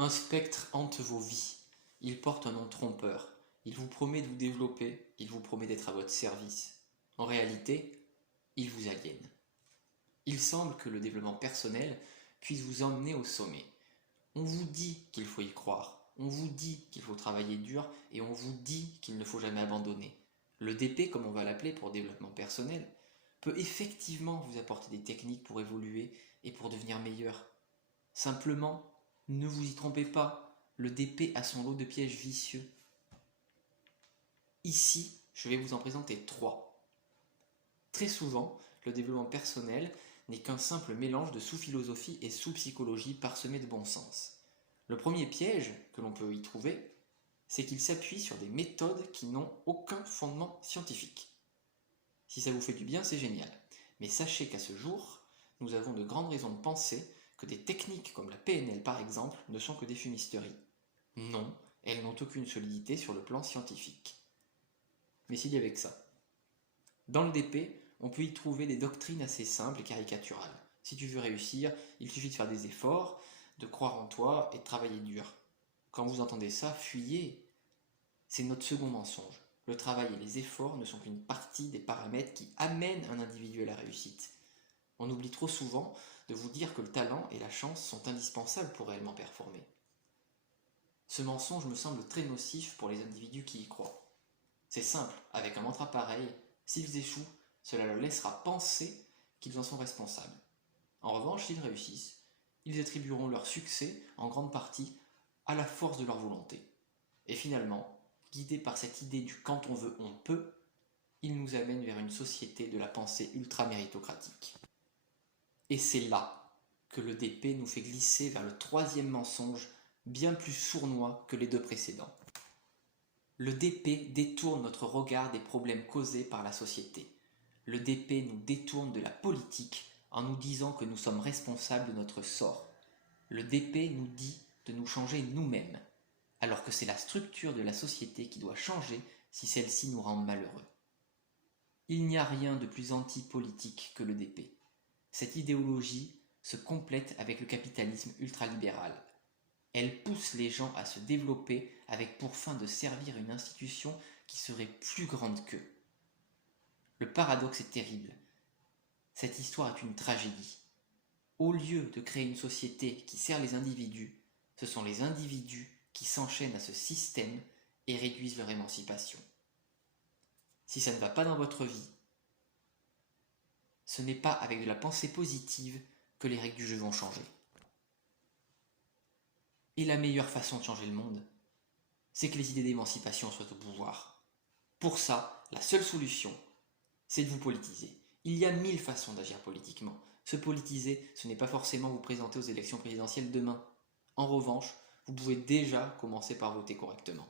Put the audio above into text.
Un spectre hante vos vies. Il porte un nom trompeur. Il vous promet de vous développer, il vous promet d'être à votre service. En réalité, il vous aliène. Il semble que le développement personnel puisse vous emmener au sommet. On vous dit qu'il faut y croire, on vous dit qu'il faut travailler dur et on vous dit qu'il ne faut jamais abandonner. Le DP, comme on va l'appeler pour développement personnel, peut effectivement vous apporter des techniques pour évoluer et pour devenir meilleur. Simplement, ne vous y trompez pas, le DP a son lot de pièges vicieux. Ici, je vais vous en présenter 3. Très souvent, le développement personnel n'est qu'un simple mélange de sous-philosophie et sous-psychologie parsemé de bon sens. Le premier piège que l'on peut y trouver, c'est qu'il s'appuie sur des méthodes qui n'ont aucun fondement scientifique. Si ça vous fait du bien, c'est génial. Mais sachez qu'à ce jour, nous avons de grandes raisons de penser que des techniques comme la PNL par exemple ne sont que des fumisteries. Non, elles n'ont aucune solidité sur le plan scientifique. Mais s'il y avait que ça. Dans le DP, on peut y trouver des doctrines assez simples et caricaturales. Si tu veux réussir, il suffit de faire des efforts, de croire en toi et de travailler dur. Quand vous entendez ça, fuyez. C'est notre second mensonge. Le travail et les efforts ne sont qu'une partie des paramètres qui amènent un individu à la réussite. On oublie trop souvent de vous dire que le talent et la chance sont indispensables pour réellement performer. Ce mensonge me semble très nocif pour les individus qui y croient. C'est simple, avec un mantra pareil, s'ils échouent, cela leur laissera penser qu'ils en sont responsables. En revanche, s'ils réussissent, ils attribueront leur succès en grande partie à la force de leur volonté. Et finalement, guidés par cette idée du quand on veut, on peut, ils nous amènent vers une société de la pensée ultra-méritocratique. Et c'est là que le DP nous fait glisser vers le 3e mensonge, bien plus sournois que les 2 précédents. Le DP détourne notre regard des problèmes causés par la société. Le DP nous détourne de la politique en nous disant que nous sommes responsables de notre sort. Le DP nous dit de nous changer nous-mêmes, alors que c'est la structure de la société qui doit changer si celle-ci nous rend malheureux. Il n'y a rien de plus anti-politique que le DP. Cette idéologie se complète avec le capitalisme ultralibéral. Elle pousse les gens à se développer avec pour fin de servir une institution qui serait plus grande qu'eux. Le paradoxe est terrible. Cette histoire est une tragédie. Au lieu de créer une société qui sert les individus, ce sont les individus qui s'enchaînent à ce système et réduisent leur émancipation. Si ça ne va pas dans votre vie, ce n'est pas avec de la pensée positive que les règles du jeu vont changer. Et la meilleure façon de changer le monde, c'est que les idées d'émancipation soient au pouvoir. Pour ça, la seule solution, c'est de vous politiser. Il y a 1000 façons d'agir politiquement. Se politiser, ce n'est pas forcément vous présenter aux élections présidentielles demain. En revanche, vous pouvez déjà commencer par voter correctement.